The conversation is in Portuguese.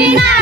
Marginal.